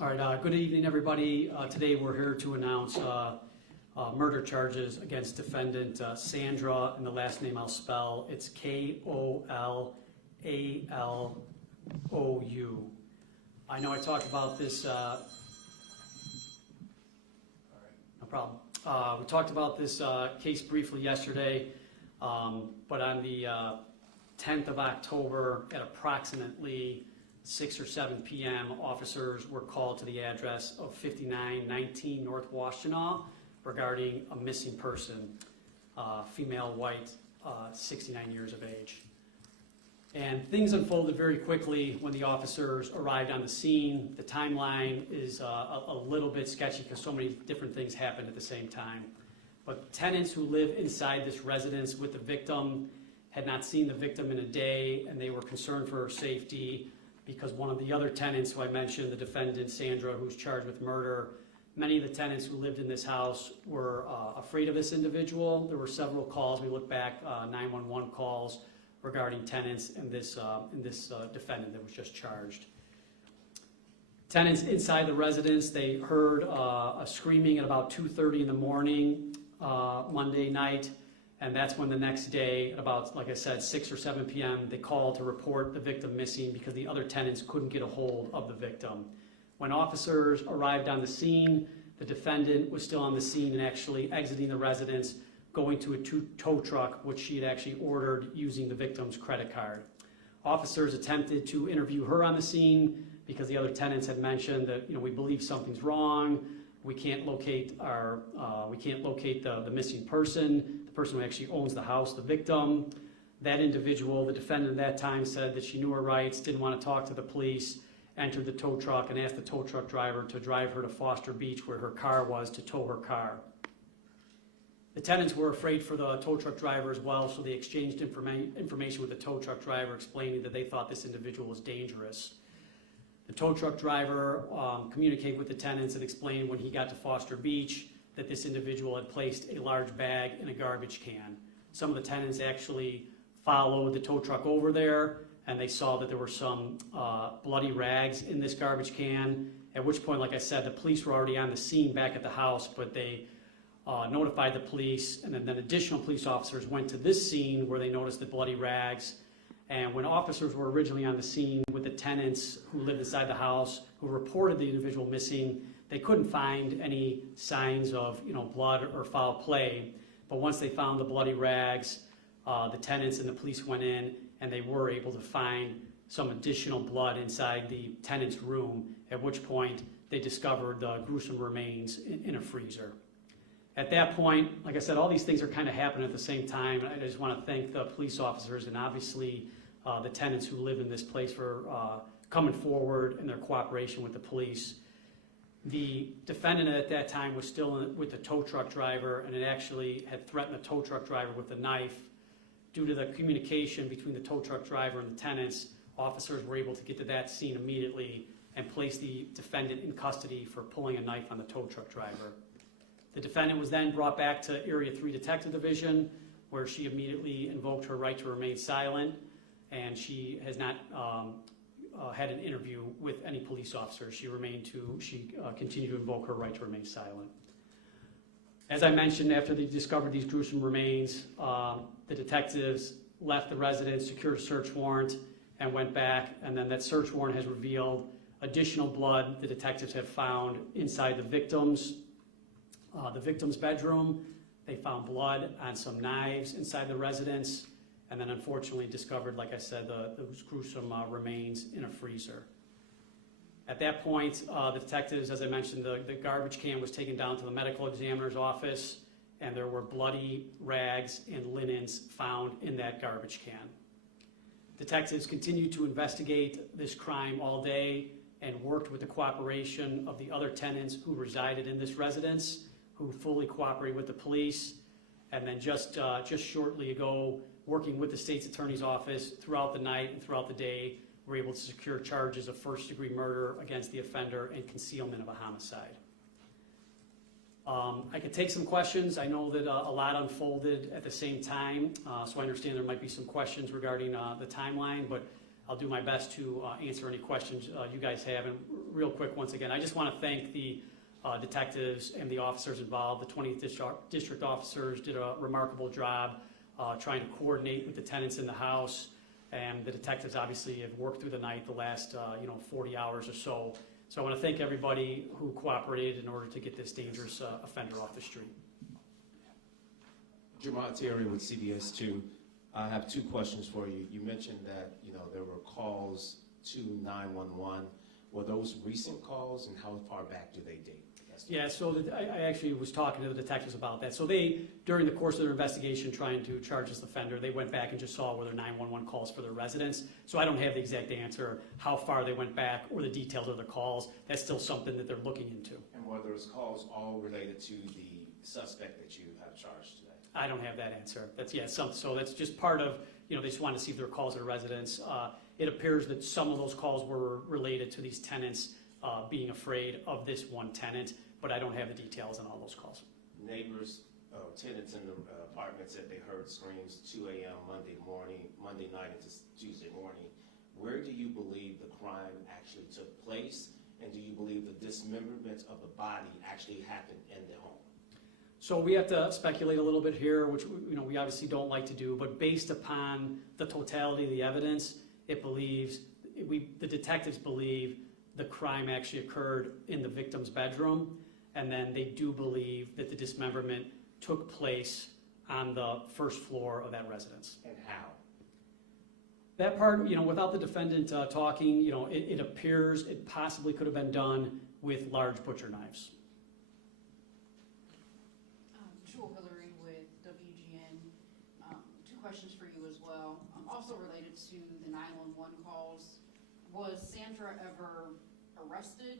All right, good evening, everybody. Today we're here to announce murder charges against defendant Sandra, and the last name I'll spell. It's Kolalou. I know I talked about this, no problem. We talked about this case briefly yesterday, but on the 10th of October at approximately 6 or 7 p.m., officers were called to the address of 5919 North Washtenaw regarding a missing person, female, white, 69 years of age. And things unfolded very quickly when the officers arrived on the scene. The timeline is a little bit sketchy because so many different things happened at the same time. But tenants who live inside this residence with the victim had not seen the victim in a day, and they were concerned for her safety because one of the other tenants who I mentioned, the defendant Sandra, who's charged with murder, many of the tenants who lived in this house were afraid of this individual. There were several calls. We look back, 911 calls regarding tenants and this defendant that was just charged. Tenants inside the residence, they heard a screaming at about 2:30 in the morning Monday night, and that's when the next day, at about, like I said, 6 or 7 p.m., they called to report the victim missing because the other tenants couldn't get a hold of the victim. When officers arrived on the scene, the defendant was still on the scene and actually exiting the residence, going to a tow truck, which she had actually ordered using the victim's credit card. Officers attempted to interview her on the scene because the other tenants had mentioned that, we believe something's wrong. We can't locate the missing person, the person who actually owns the house, the victim. That individual, the defendant at that time, said that she knew her rights, didn't want to talk to the police, entered the tow truck and asked the tow truck driver to drive her to Foster Beach where her car was to tow her car. The tenants were afraid for the tow truck driver as well, so they exchanged information with the tow truck driver explaining that they thought this individual was dangerous. The tow truck driver communicated with the tenants and explained when he got to Foster Beach that this individual had placed a large bag in a garbage can. Some of the tenants actually followed the tow truck over there, and they saw that there were some bloody rags in this garbage can, at which point, like I said, the police were already on the scene back at the house, but they notified the police, and then additional police officers went to this scene where they noticed the bloody rags. And when officers were originally on the scene with the tenants who lived inside the house, who reported the individual missing, they couldn't find any signs of blood or foul play. But once they found the bloody rags, the tenants and the police went in, and they were able to find some additional blood inside the tenant's room, at which point they discovered the gruesome remains in a freezer. At that point, like I said, all these things are kind of happening at the same time. I just want to thank the police officers and obviously the tenants who live in this place for coming forward and their cooperation with the police. The defendant at that time was still with the tow truck driver, and it actually had threatened the tow truck driver with a knife. Due to the communication between the tow truck driver and the tenants, officers were able to get to that scene immediately and place the defendant in custody for pulling a knife on the tow truck driver. The defendant was then brought back to Area 3 Detective Division, where she immediately invoked her right to remain silent, and she has not had an interview with any police officers. She continued to invoke her right to remain silent. As I mentioned, after they discovered these gruesome remains, the detectives left the residence, secured a search warrant, and went back, and then that search warrant has revealed additional blood the detectives have found inside the victim's bedroom. They found blood on some knives inside the residence, and then unfortunately discovered, like I said, those gruesome remains in a freezer. At that point, the detectives, as I mentioned, the garbage can was taken down to the medical examiner's office, and there were bloody rags and linens found in that garbage can. Detectives continued to investigate this crime all day and worked with the cooperation of the other tenants who resided in this residence, who fully cooperated with the police. And then just shortly ago, working with the state's attorney's office throughout the night and throughout the day, were able to secure charges of first-degree murder against the offender and concealment of a homicide. I could take some questions. I know that a lot unfolded at the same time, so I understand there might be some questions regarding the timeline, but I'll do my best to answer any questions you guys have real quick, once again, I just want to thank the detectives and the officers involved. The 20th district officers did a remarkable job trying to coordinate with the tenants in the house, and the detectives obviously have worked through the night the last 40 hours or so. So I want to thank everybody who cooperated in order to get this dangerous offender off the street. Jermont Terry with CBS 2. I have two questions for you. You mentioned that there were calls to 911. Were those recent calls, and how far back do they date? Yeah, so I actually was talking to the detectives about that. So they, during the course of their investigation trying to charge this offender, they went back and just saw whether 911 calls for their residents. So I don't have the exact answer, how far they went back or the details of the calls. That's still something that they're looking into. And were those calls all related to the suspect that you have charged today? I don't have that answer. So that's just part of, they just wanted to see if there were calls to the residents. It appears that some of those calls were related to these tenants being afraid of this one tenant, but I don't have the details on all those calls. Neighbors, tenants in the apartment said they heard screams 2 a.m. Monday night into Tuesday morning. Where do you believe the crime actually took place, and do you believe the dismemberment of the body actually happened in the home? So we have to speculate a little bit here, which we obviously don't like to do, but based upon the totality of the evidence, the detectives believe the crime actually occurred in the victim's bedroom, and then they do believe that the dismemberment took place on the first floor of that residence. And how? That part, without the defendant talking, it appears it possibly could have been done with large butcher knives. Questions for you as well. Also related to the 911 calls, was Sandra ever arrested?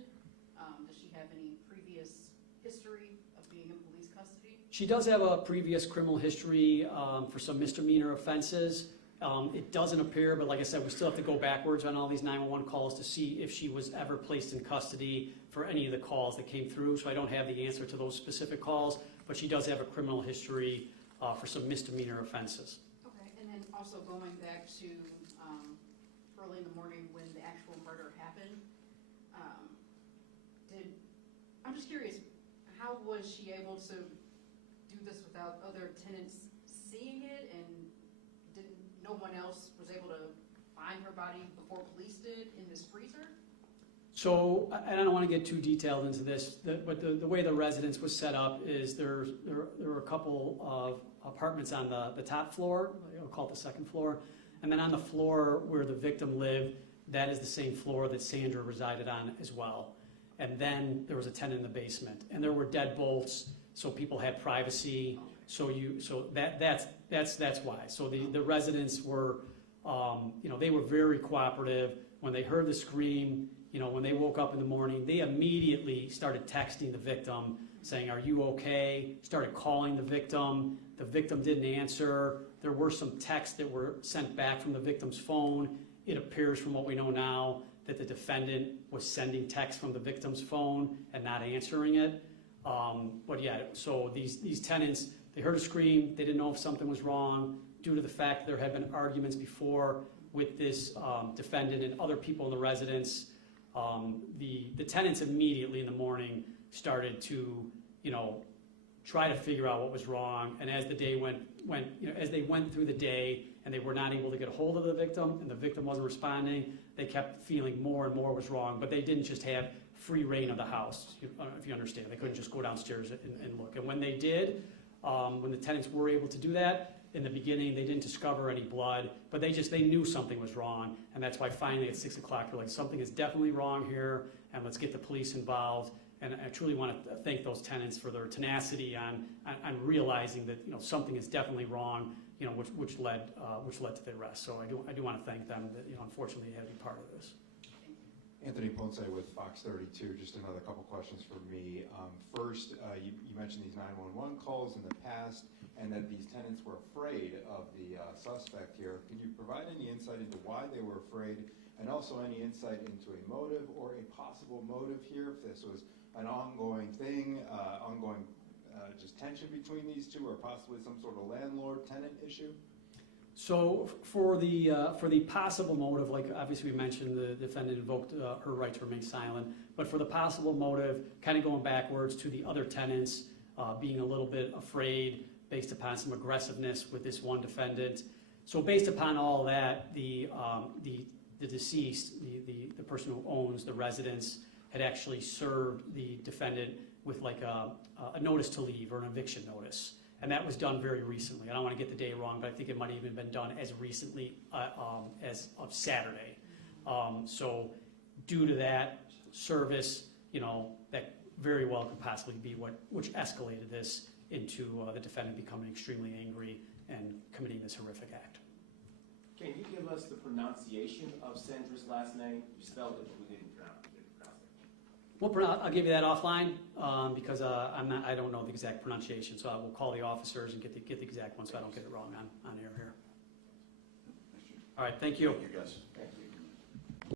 Does she have any previous history of being in police custody? She does have a previous criminal history for some misdemeanor offenses. It doesn't appear, but like I said, we still have to go backwards on all these 911 calls to see if she was ever placed in custody for any of the calls that came through. So I don't have the answer to those specific calls, but she does have a criminal history for some misdemeanor offenses. And also going back to early in the morning when the actual murder happened, I'm just curious, how was she able to do this without other tenants seeing it, and no one else was able to find her body before police did in this freezer? So, and I don't want to get too detailed into this, but the way the residence was set up is there were a couple of apartments on the top floor, I'll call it the second floor, and then on the floor where the victim lived, that is the same floor that Sandra resided on as well. And then there was a tenant in the basement, and there were deadbolts, so people had privacy. So that's why. So the residents were, they were very cooperative. When they heard the scream, when they woke up in the morning, they immediately started texting the victim, saying, "Are you okay?" Started calling the victim. The victim didn't answer. There were some texts that were sent back from the victim's phone. It appears from what we know now that the defendant was sending texts from the victim's phone and not answering it. But yeah, so these tenants, they heard a scream. They didn't know if something was wrong due to the fact that there had been arguments before with this defendant and other people in the residence. The tenants immediately in the morning started to, try to figure out what was wrong. And as the day as they went through the day and they were not able to get a hold of the victim and the victim wasn't responding, they kept feeling more and more was wrong. But they didn't just have free reign of the house, if you understand. They couldn't just go downstairs and look. And when they did, when the tenants were able to do that, in the beginning, they didn't discover any blood, but they knew something was wrong, and that's why finally at 6 o'clock, they're like, something is definitely wrong here, and let's get the police involved. And I truly want to thank those tenants for their tenacity on realizing that something is definitely wrong, which led to the arrest. So I do want to thank them that unfortunately they had to be part of this. Anthony Ponce with Fox 32. Just another couple questions for me. First, you mentioned these 911 calls in the past and that these tenants were afraid of the suspect here. Can you provide any insight into why they were afraid, and also any insight into a motive or a possible motive here, if this was an ongoing thing, just tension between these two, or possibly some sort of landlord-tenant issue? So for the possible motive, like obviously we mentioned, the defendant invoked her right to remain silent. but for the possible motive, kind of going backwards to the other tenants, being a little bit afraid based upon some aggressiveness with this one defendant. So based upon all that, the deceased, the person who owns the residence, had actually served the defendant with like a notice to leave or an eviction notice. And that was done very recently. I don't want to get the day wrong, but I think it might have even been done as recently as of Saturday. So due to that service, that very well could possibly be which escalated this into the defendant becoming extremely angry and committing this horrific act. Can you give us the pronunciation of Sandra's last name? You spelled it, but we didn't pronounce it. I'll give you that offline because I don't know the exact pronunciation, so I will call the officers and get the exact one so I don't get it wrong on air here. All right, thank you. Thank you, guys. Thank you.